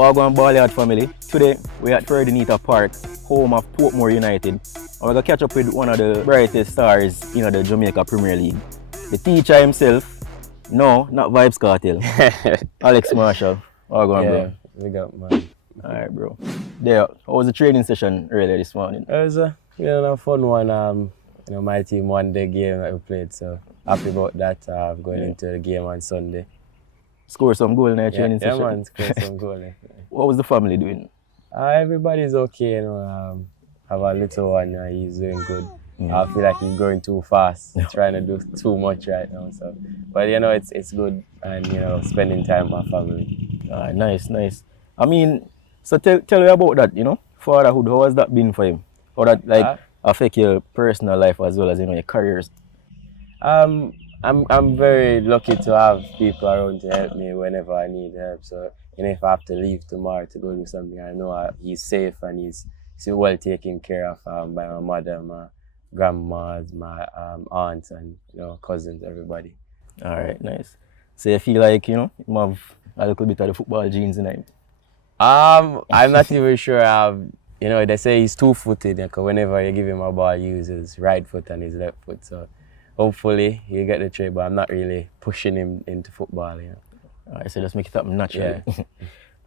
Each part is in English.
Wagwan Ballard family. Today we're at Ferdinita Park, home of Portmore United. And we're going to catch up with one of the brightest stars in the Jamaica Premier League. The teacher himself, no, not Vibes Cartel, Alex Marshall. Wagwan, bro. We got man. Alright, bro. There, how was the training session earlier this morning? It was a fun one. My team won the game that we played, so happy about that. Going into the game on Sunday. Score some goal in the training session? Yeah, man, score some goal. What was the family doing? Everybody's okay, have a little one, he's doing good. I feel like he's going too fast, trying to do too much right now. So, but it's good, and spending time with my family. Nice. I mean, so tell me about that. Fatherhood. How has that been for him? How that affect your personal life as well as your careers? I'm very lucky to have people around to help me whenever I need help. So if I have to leave tomorrow to go do something, I know he's safe and he's well taken care of by my mother, my grandmas, my aunts, and cousins, everybody. All right, nice. So you feel like you have a little bit of the football genes in him? I'm not even sure. They say he's two-footed, because whenever you give him a ball, he uses right foot and his left foot. So hopefully he'll get the trait, but I'm not really pushing him into football. All right, so just make it happen naturally. Yeah.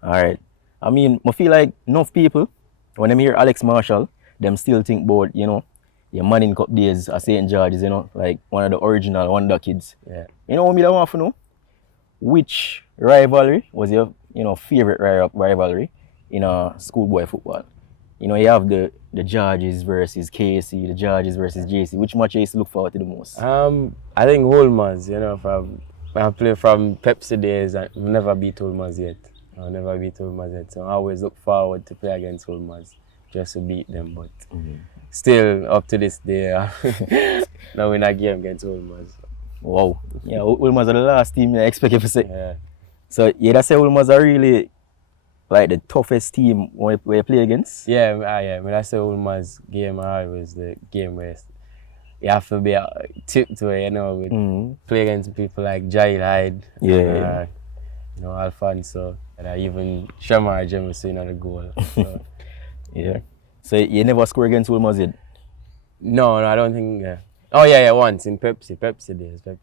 All right. I mean, I feel like enough people, when they hear Alex Marshall, them still think about, your Manning Cup days at St. George's, like one of the original Wonder Kids. Yeah. What I want to know? Which rivalry was your, favorite rivalry in schoolboy football? You have the Georges versus KC, the Georges versus JC. Which match you used to look forward to the most? I think Holmans, I play from Pepsi days. I've never beat Holmans yet. So I always look forward to play against Holmans just to beat them. But still, up to this day, now win a game against Holmans. Wow. Yeah, Holmans are the last team I expect you to say. Yeah. So that's say Holmans are really like the toughest team where you play against? Yeah. When I say Holmans game, always the game where you have to be tipped to it, play against people like Jail Hyde, Alfonso, and even Shamar Jameson on the goal. So. Yeah. So you never score against Holmans yet? No, I don't think. Yeah. Oh yeah, once in Pepsi days. Days.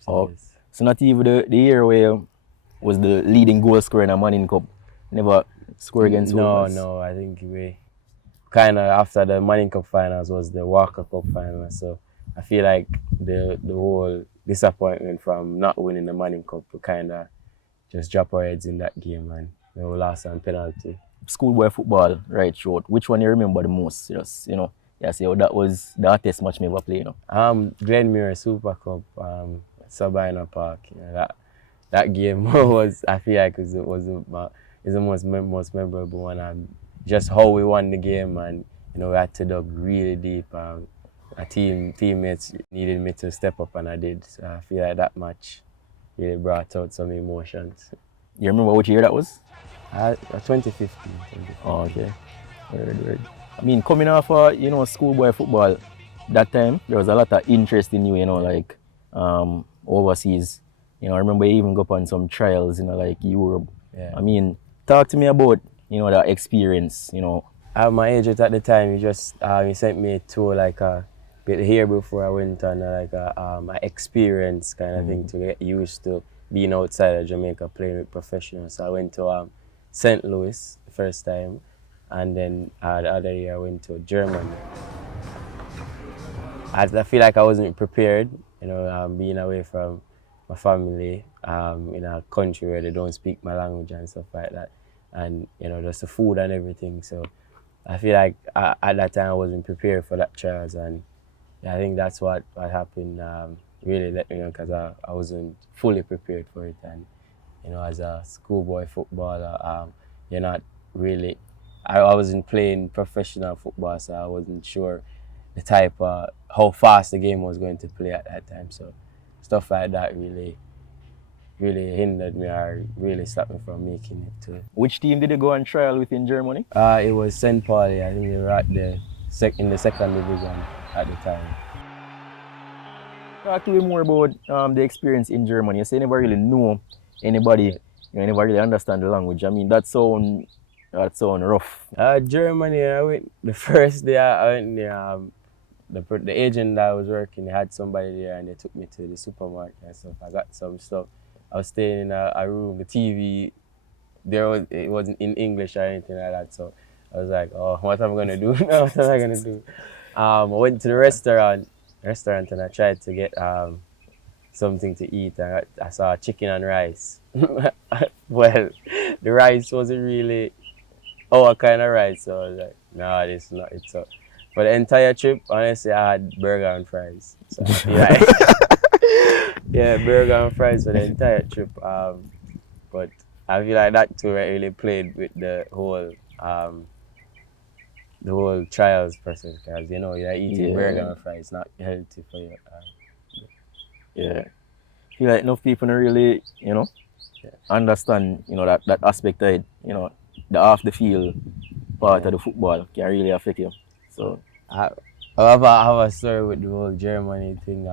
So not even the year where was the leading goal scorer in a Manning Cup. Never score against Holmans? No. I think we kind of after the Manning Cup finals was the Walker Cup final. So I feel like the whole disappointment from not winning the Manning Cup, we kind of just drop our heads in that game and we lost on penalty. Schoolboy football, right short. Which one you remember the most? Just that was the hottest match me ever played. Glenmuir Super Cup, Sabina Park. That game was, I feel like it was the most memorable one. Just how we won the game, and we had to dug really deep. Teammates needed me to step up, and I did. So I feel like that match really brought out some emotions. You remember which year that was? 2015. Oh, okay. Word. I mean, coming off schoolboy football, that time there was a lot of interest in you, like overseas. I remember you even go on some trials, like Europe. Yeah. I mean, talk to me about, that experience, My agent at the time, he sent me to like a bit here before I went on my experience kind of thing to get used to being outside of Jamaica playing with professionals. So I went to St. Louis the first time, and then the other year I went to Germany. I feel like I wasn't prepared, being away from my family in a country where they don't speak my language and stuff like that, and just the food and everything. So I feel like at that time I wasn't prepared for that trials, and I think that's what happened. Really let me know, because I wasn't fully prepared for it, and as a schoolboy footballer, you're not really. I wasn't playing professional football, so I wasn't sure the type of how fast the game was going to play at that time. So stuff like that really hindered me, or really stopped me from making it to. Which team did you go on trial with in Germany? It was St. Pauli. I think they were in the second division at the time. Talk to me more about the experience in Germany. You say you never really know anybody, you never really understand the language. I mean, that sounds That sound rough. Germany, I went the first day I went there. The agent that I was working, they had somebody there, and they took me to the supermarket and stuff. I got some stuff. I was staying in a room. The TV it wasn't in English or anything like that. So I was like, oh, what am I gonna do now? What am I gonna do? I went to the restaurant, and I tried to get something to eat. And I saw chicken and rice. Well, the rice wasn't really our kind of rice, so I was like, no, this is not it. So for the entire trip, honestly, I had burger and fries. So I feel like, yeah, burger and fries for the entire trip. But I feel like that too really played with the whole trials process, because you know you're eating burger and fries, not healthy for you. Yeah. Feel like enough people don't really, understand, that aspect of it, the off the field part of the football can really affect you. So I have a story with the whole Germany thing.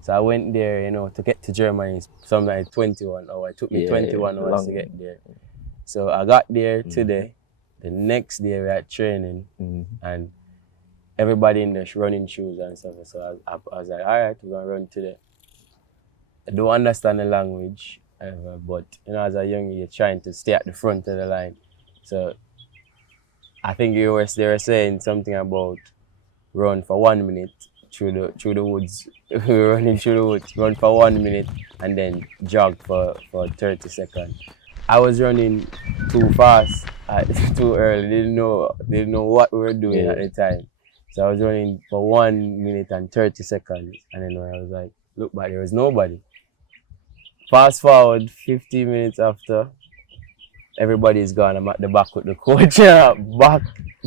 So I went there, to get to Germany, something like 21 hours. It took me 21 hours to get there. So I got there today. The next day we had training, and everybody in the running shoes and stuff. So I was like, all right, we're gonna run today. I don't understand the language, but as a young, you're trying to stay at the front of the line. So I think they were saying something about run for 1 minute through the woods. We were running through the woods, run for 1 minute, and then jog for 30 seconds. I was running too fast, too early. Didn't know what we were doing at the time. So I was running for 1 minute and 30 seconds, and then when I was like, look back, there was nobody. Fast forward 15 minutes after, everybody's gone. I'm at the back with the coach,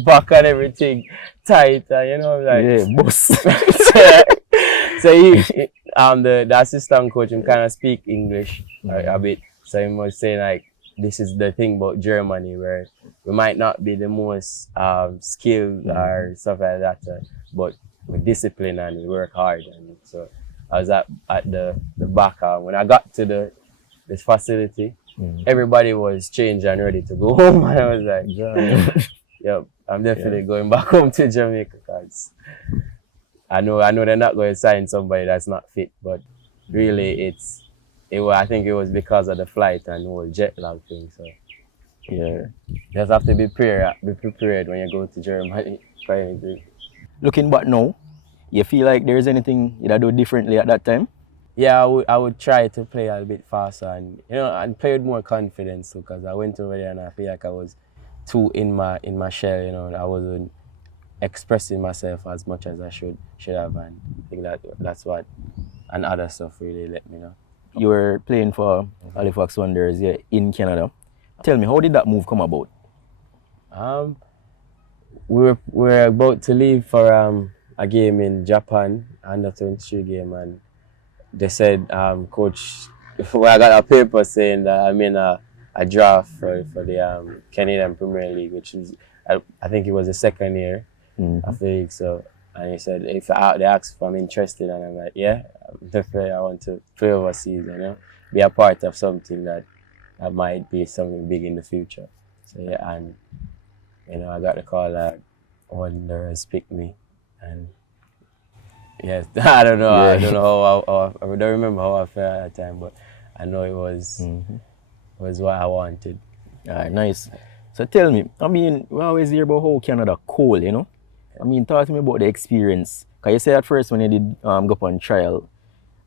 back and everything tight, like boss. So the assistant coach, him kind of speak English a bit. So he was saying like, this is the thing about Germany, where we might not be the most skilled or stuff like that, but we're disciplined and we work hard. And so I was at the back. When I got to this facility, everybody was changed and ready to go home. And I was like, yep, I'm definitely going back home to Jamaica, because I know they're not going to sign somebody that's not fit, but really I think it was because of the flight and the whole jet lag thing. So you just have to be prepared when you go to Germany for anything. Looking back now, you feel like there's anything you'd do differently at that time? Yeah, I would try to play a bit faster and play with more confidence, because I went over there and I feel like I was too in my shell. I wasn't expressing myself as much as I should have, and I think that's what and other stuff really let me know. You were playing for Halifax Wanderers in Canada. Tell me, how did that move come about? We were about to leave for a game in Japan, under 23 game, and they said, coach, well, I got a paper saying that I'm in a draft for the Canadian Premier League, which is I think it was the second year of the league. So, and he said they asked if I'm interested, and I'm like, yeah, definitely I want to play overseas, be a part of something that might be something big in the future. So yeah, and I got the call that Wanderers picked me, and yes, I don't know. I don't know how I don't remember how I felt at that time, but I know it was what I wanted. All right, nice. So tell me, we always hear about how Canada cold, talk to me about the experience. Because you say at first when you did go up on trial,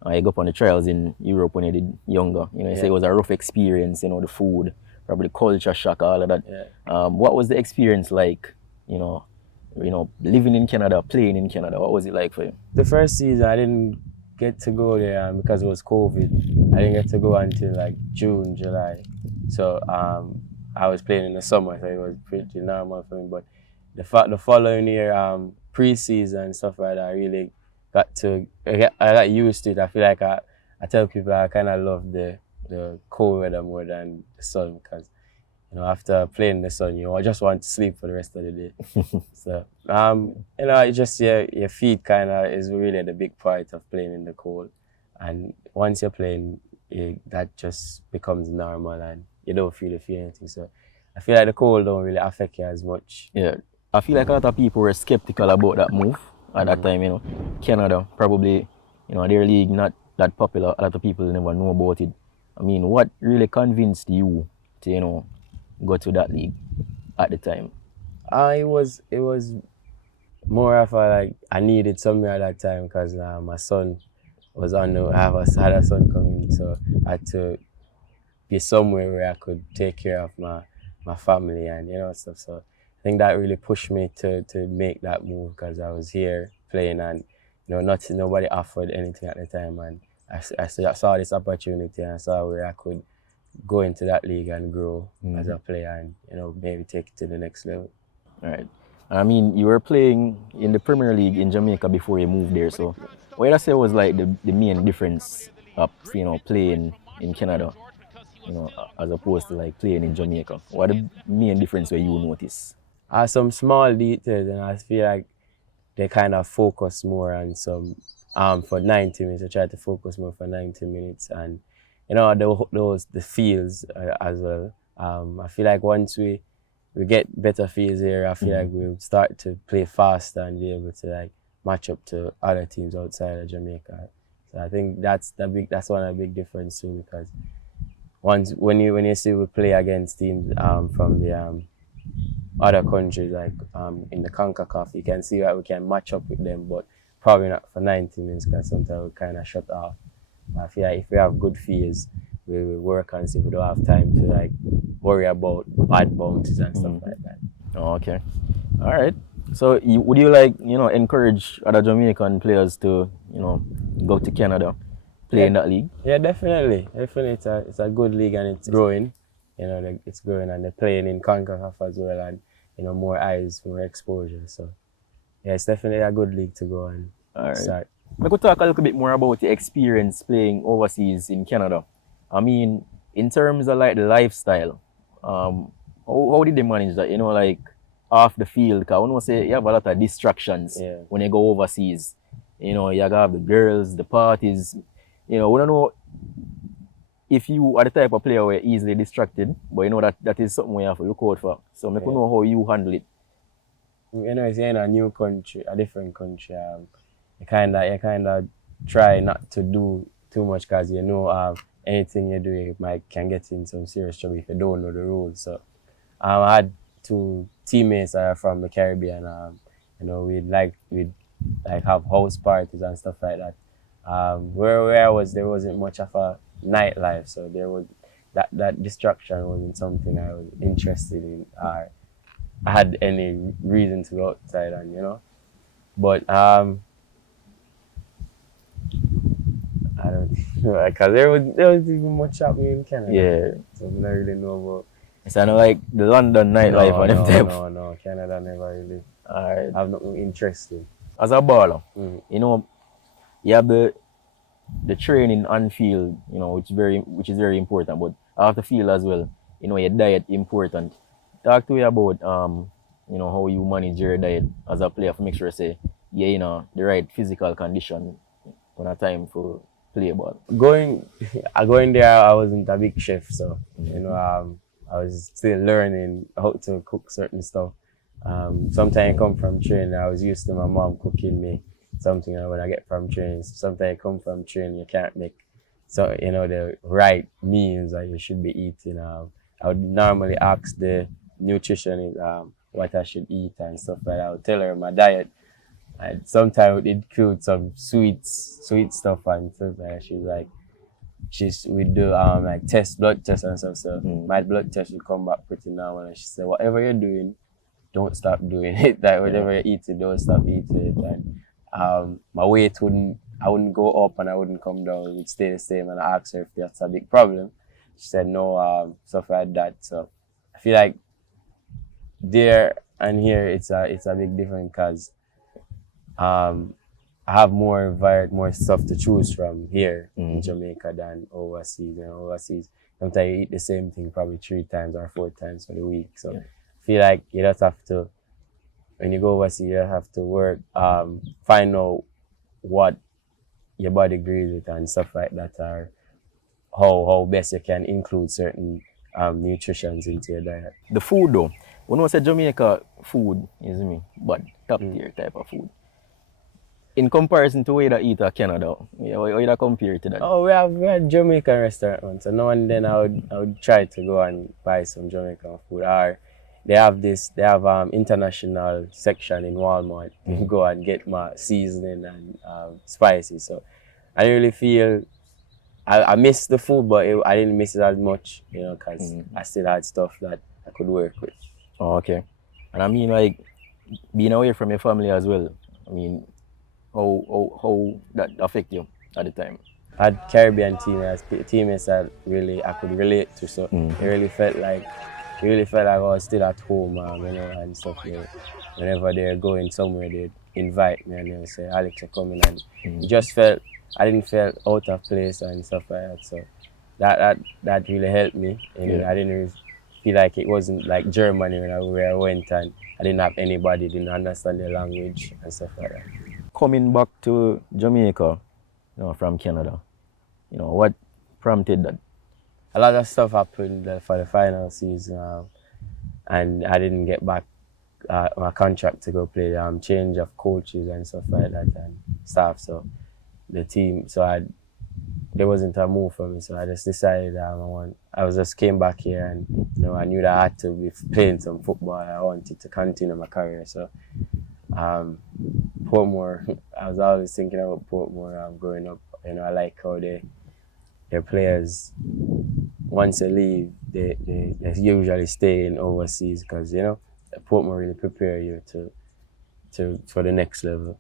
you go up on the trials in Europe when you did younger, you say it was a rough experience, the food, probably culture shock, all of that. Yeah. What was the experience like, living in Canada, playing in Canada? What was it like for you? The first season I didn't get to go there because it was COVID. I didn't get to go until like June, July. So I was playing in the summer, so it was pretty normal for me. But the following year, pre-season and stuff like that, I really I got used to it. I feel like I tell people I kind of love the cold weather more than the sun, because after playing in the sun, I just want to sleep for the rest of the day. So it just your feet kind of is really the big part of playing in the cold, and once you're playing, that just becomes normal and you don't feel anything. So I feel like the cold don't really affect you as much. Yeah. I feel like a lot of people were skeptical about that move at that time, you know. Canada, probably, you know, their league not that popular. A lot of people never know about it. I mean, what really convinced you to, you know, go to that league at the time? It was more of a like I needed something at that time because my son was on the had a son coming, so I had to be somewhere where I could take care of my family and you know stuff. So I think that really pushed me to make that move because I was here playing and you know nobody offered anything at the time and I saw this opportunity and I saw where I could go into that league and grow as a player and you know maybe take it to the next level. All right. I mean, you were playing in the Premier League in Jamaica before you moved there. So, what I say was like the main difference of you know playing in Canada, you know, as opposed to like playing in Jamaica. What the main difference where you notice? Some small details and I feel like they kind of focus more on some for 90 minutes. I try to focus more for 90 minutes and you know the fields as well. I feel like once we get better feels here, I feel like we'll start to play faster and be able to like match up to other teams outside of Jamaica. So I think that's one of the big difference too because once when you see we play against teams from the other countries like in the CONCACAF, you can see that we can match up with them, but probably not for 90 minutes because sometimes we kind of shut off. I feel like if we have good feels, we will work and see if we don't have time to like worry about bad bounces and stuff like that. Oh, okay. All right. So, would you like you know encourage other Jamaican players to you know go to Canada, play in that league? Yeah, definitely. Definitely, it's a good league and it's growing. You know, it's growing and they're playing in CONCACAF as well and you know more eyes, more exposure. So yeah, it's definitely a good league to go and start. I could talk a little bit more about the experience playing overseas in Canada. I mean, in terms of like the lifestyle, how did they manage that? You know, like off the field, because I want to say you have a lot of distractions when you go overseas. You know, you have the girls, the parties. You know, we don't know if you are the type of player where you're easily distracted, but you know that is something we have to look out for. So I could know how you handle it. You know, it's in a new country, a different country. You kind of try not to do too much because you know anything you do you can get in some serious trouble if you don't know the rules. So I had two teammates that are from the Caribbean. You know, we'd have house parties and stuff like that. Where I was, there wasn't much of a nightlife, so there was that distraction wasn't something I was interested in. I had any reason to go outside and you know, but I don't know because there was even much happening in Canada. Yeah, so I don't really know about. It's kind of like the London nightlife and them. No, Canada never really. Alright. Have nothing interesting. As a baller, you know, you have the training on field, you know, which is very important, but off the field as well, you know, your diet important. Talk to me about you know, how you manage your diet as a player to make sure say you're in the right physical condition when a time for play ball. Going there, I wasn't a big chef, so you know, I was still learning how to cook certain stuff. Sometimes I come from training, I was used to my mom cooking me something when I get from training. Sometimes I come from training, you can't make so you know the right meals that you should be eating. I would normally ask the nutritionist what I should eat and stuff like that. I would tell her my diet. And sometimes it include some sweet stuff and stuff like that. She's like, we do like blood test and stuff. So my blood test will come back pretty normal. And she said, whatever you're doing, don't stop doing it. Like whatever you're eating, don't stop eating it. And my weight I wouldn't go up and I wouldn't come down. It would stay the same. And I asked her if that's a big problem. She said no, stuff like that. So I feel like there and here it's a big difference because I have more stuff to choose from here in Jamaica than overseas. You know, overseas, sometimes you eat the same thing probably 3 times or 4 times for the week. So I feel like you just have to, when you go overseas, you have to work, find out what your body agrees with and stuff like that, or how best you can include certain nutrition into your diet. The food though, when we say Jamaica food is me, but top tier type of food. In comparison to where you eat at Canada, how you compare to that? Oh, we had Jamaican restaurants, so now and then I would try to go and buy some Jamaican food. Or they have international section in Walmart. You can go and get my seasoning and spices. So I really feel I miss the food, but I didn't miss it as much, you know, because I still had stuff that I could work with. Oh, okay. And I mean, like, being away from your family as well, I mean, how that affect you at the time? I had Caribbean teammates that really I could relate to, so it really felt like I was still at home, you know, and stuff. Whenever they're going somewhere, they'd invite me and they would say, Alex, you're coming, and it just felt I didn't feel out of place and stuff like that. So that really helped me. And I didn't really feel like it wasn't like Germany where I went and I didn't have anybody, didn't understand the language and stuff like that. Coming back to Jamaica, you know, from Canada, you know, what prompted that? A lot of stuff happened for the final season, and I didn't get back my contract to go play. Change of coaches and stuff like that and staff. So the team, there wasn't a move for me. So I just decided I just came back here, and you know I knew that I had to be playing some football. I wanted to continue my career. So Portmore, I was always thinking about Portmore growing up. You know, I like how their players, once they leave, they usually stay in overseas because, you know, Portmore really prepare you for the next level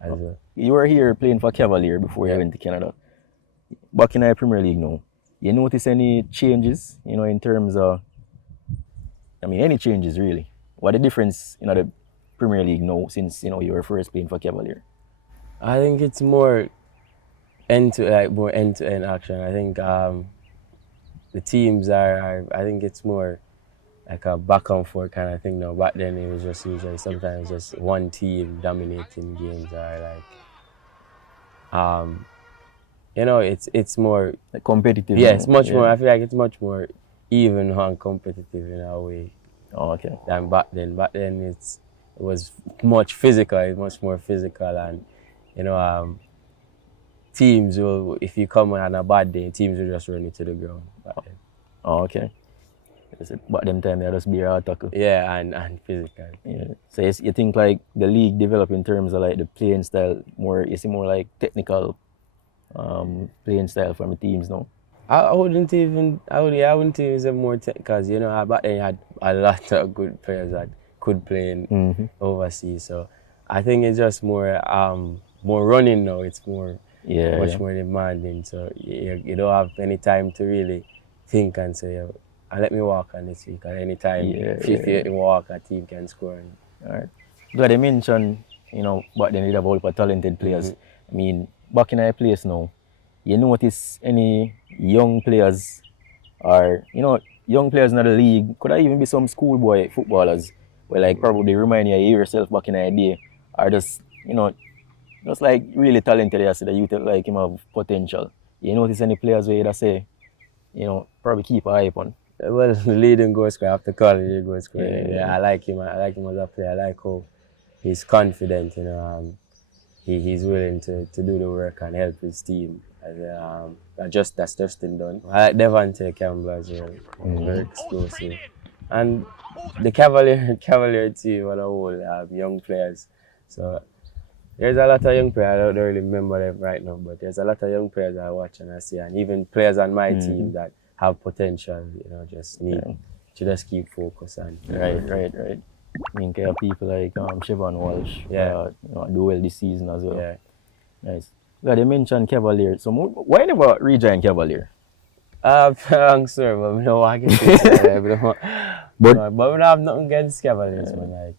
as well. You were here playing for Cavalier before you went to Canada. Back in the Premier League now, you notice any changes, you know, in terms of, I mean, any changes really? What the difference in the Premier League now since, you know, you were first playing for Cavalier? I think it's more end-to-end action. I think the teams I think it's more like a back and forth kind of thing now. Back then it was just usually sometimes just one team dominating games, or like you know, it's more competitive. Yeah, it's much more. I feel like it's much more even and competitive in a way. Oh, okay. Than back then. Back then it was much physical. It's much more physical, and you know, teams will, if you come on a bad day, teams will just run you to the ground. Oh, okay. But them time you just be a tackle. Yeah, and physical. Yeah. So you think like the league develop in terms of like the playing style more? You see more like technical playing style from the teams now? I wouldn't even say more because, you know, back then you had a lot of good players that could play in overseas. So I think it's just more running now. It's more much more demanding. So you don't have any time to really think and say, let me walk on this week. At any time, if you walk, a team can score. All right. Glad you mentioned, you know, back then you have a whole lot of talented players. I mean, back in our place now, you notice any young players or, you know, young players in the league, could I even be some schoolboy footballers where like probably remind you of yourself back in the day, or just, you know, just like really talented as that you tell like him have potential. You notice any players where you say, you know, probably keep an eye upon? Well, the leading goal scorer after college, goal scorer. Yeah, I like him. I like him as a player. I like how he's confident, you know. He's willing to do the work and help his team. That's just been done. I like Devante Campbell as well. Very explosive. And the Cavalier team on a whole, young players. So there's a lot of young players. I don't really remember them right now, but there's a lot of young players I watch and I see, and even players on my team that have potential. You know, just need to just keep focused and right. I mean, you have people like Siobhan Walsh, you know, do well this season as well. Yeah. Nice. Glad you mentioned Cavalier. So why never rejoin Cavalier? I'm sorry, but we don't want to get it. But we don't have nothing against Cavaliers, man. Like,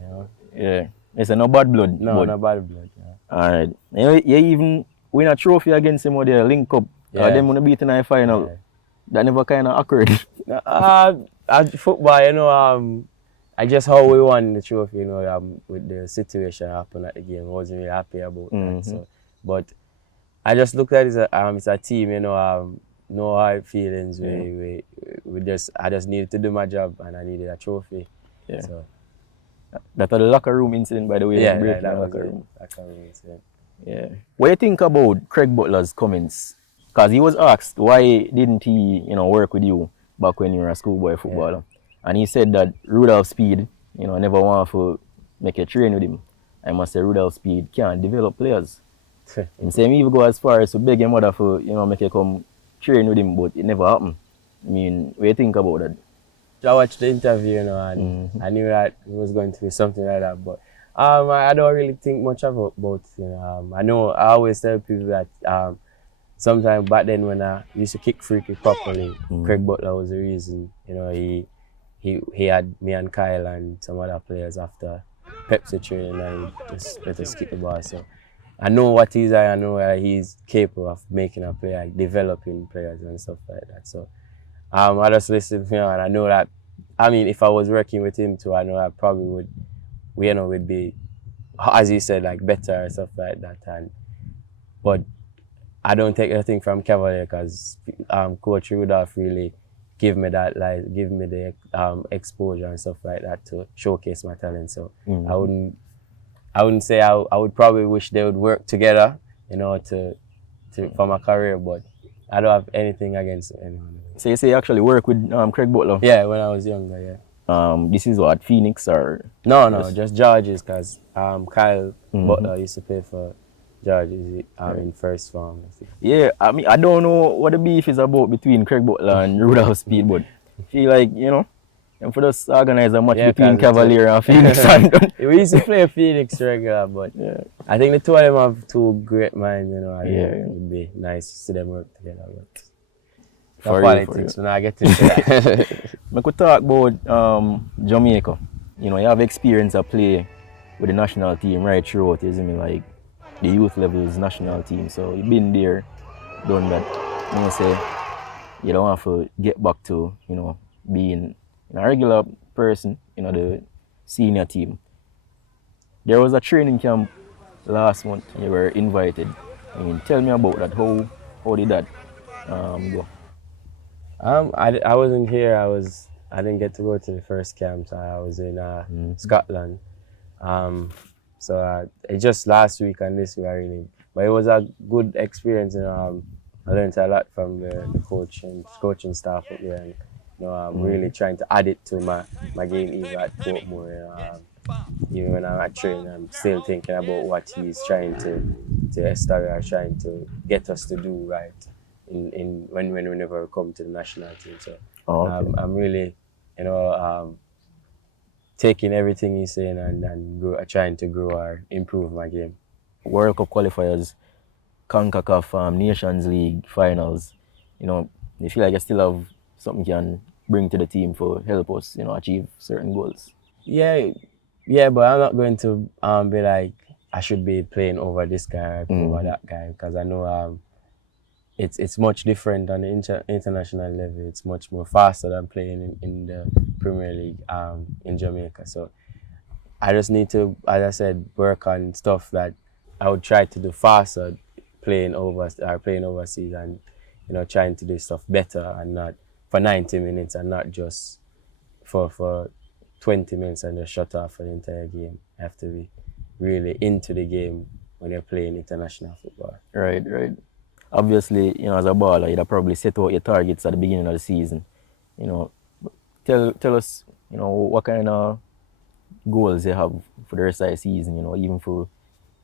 you know. Yeah. It's no bad blood. No bad blood. Yeah. All right. You even win a trophy against him with the link up. Them when beat in the final. Yeah. That never kind of occurred. Football, you know, I just how we won the trophy, you know, with the situation happened at the game. I wasn't really happy about that. So, but I just looked at it as it's a team, you know. no hard feelings. Yeah. I just needed to do my job and I needed a trophy. Yeah. So That was the locker room incident, by the way, yeah, breaking that the was locker it. room. Locker room incident. Yeah. What do you think about Craig Butler's comments? Because he was asked why didn't he, work with you back when you were a schoolboy footballer, and he said that Rudolph Speed, never want to make a train with him. I must say Rudolph Speed can't develop players. And say me even go as far as to beg him mother for make you come train with him, but it never happened. I mean, what do you think about that? I watched the interview, and I knew that it was going to be something like that. But I don't really think much about it. I know I always tell people that sometimes back then when I used to kick free kick properly, Craig Butler was the reason. He had me and Kyle and some other players after Pepsi training and just let us kick the ball. So I know what he's like. I know that he's capable of making a player, like developing players and stuff like that. So I just listen to him and I know that, I mean, if I was working with him too, I know I probably would, would be, as he said, like better and stuff like that. But I don't take anything from Cavalier because Coach Rudolph really give me that, like, give me the exposure and stuff like that to showcase my talent. So I wouldn't say I would probably wish they would work together, for my career, but I don't have anything against anyone. So you say you actually work with Craig Butler? Yeah, when I was younger, yeah. This is what, Phoenix or? No, just George's, because Kyle Butler used to play for George's in first form. Yeah, I mean, I don't know what the beef is about between Craig Butler and Rudolph Speed, but I feel like, and for us organize a match between Cavalier and Phoenix. We used to play Phoenix regular, but I think the two of them have two great minds, it would be nice to see them work together. But for politics, when I get into that. I could talk about Jamaica. You have experience of play with the national team right throughout, isn't it? Like the youth levels national team. So you've been there, done that. Say you don't have to get back to, being a regular person, the senior team. There was a training camp last month and you were invited. I mean, tell me about that. How did that go? I wasn't here. I didn't get to go to the first camp. So I was in Scotland. So it's just last week and this week but it was a good experience. I learned a lot from the coaching staff up there. And, I'm really trying to add it to my game even at Portmore. Even when I'm at training, I'm still thinking about what he's trying to establish, trying to get us to do right whenever we come to the national team. So I'm really, taking everything he's saying and trying to grow or improve my game. World Cup qualifiers, CONCACAF Nations League finals, you feel like you still have something you can bring to the team for help us, achieve certain goals? Yeah, but I'm not going to be like, I should be playing over this guy or over that guy, because I know it's much different on the international level. It's much more faster than playing in the Premier League in Jamaica. So I just need to, as I said, work on stuff that I would try to do faster playing overseas, and trying to do stuff better and not for 90 minutes and not just for 20 minutes and just shut off for the entire game. You have to be really into the game when you're playing international football. Right. Obviously, as a baller, you'd probably set out your targets at the beginning of the season. Tell us, what kind of goals you have for the rest of the season, even for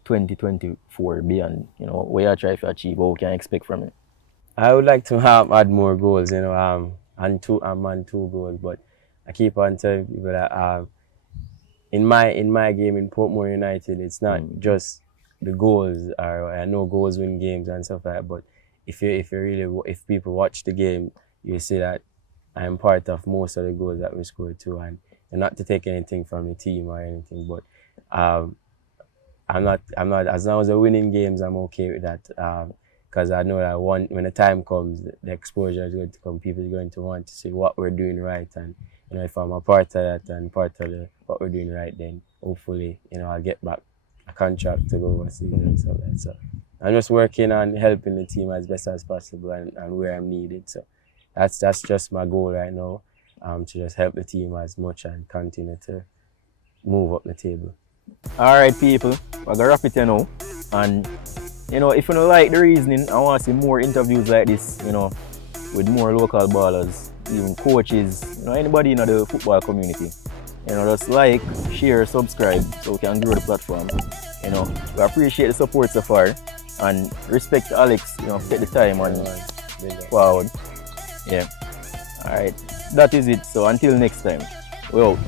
2024 beyond, what you try to achieve, what we can expect from it. I would like to add more goals, I'm on 2 goals, but I keep on telling people that in my game in Portmore United, it's not just the goals. I know goals win games and stuff like that, but if people watch the game, you see that I'm part of most of the goals that we scored too, and not to take anything from the team or anything, but I'm not as long as we're winning games, I'm okay with that. Because I know that when the time comes, the exposure is going to come. People are going to want to see what we're doing right, and if I'm a part of that and part of what we're doing right, then hopefully I'll get back a contract to go overseas and stuff like that. So I'm just working on helping the team as best as possible and where I'm needed. So that's just my goal right now, to just help the team as much and continue to move up the table. Alright people, we're gonna wrap it here now. And if you don't like the reasoning, I want to see more interviews like this, with more local ballers, even coaches, anybody in the football community. Just like, share, subscribe so we can grow the platform. We appreciate the support so far and respect Alex, take the time and forward. Yeah. Alright. That is it. So until next time. We out.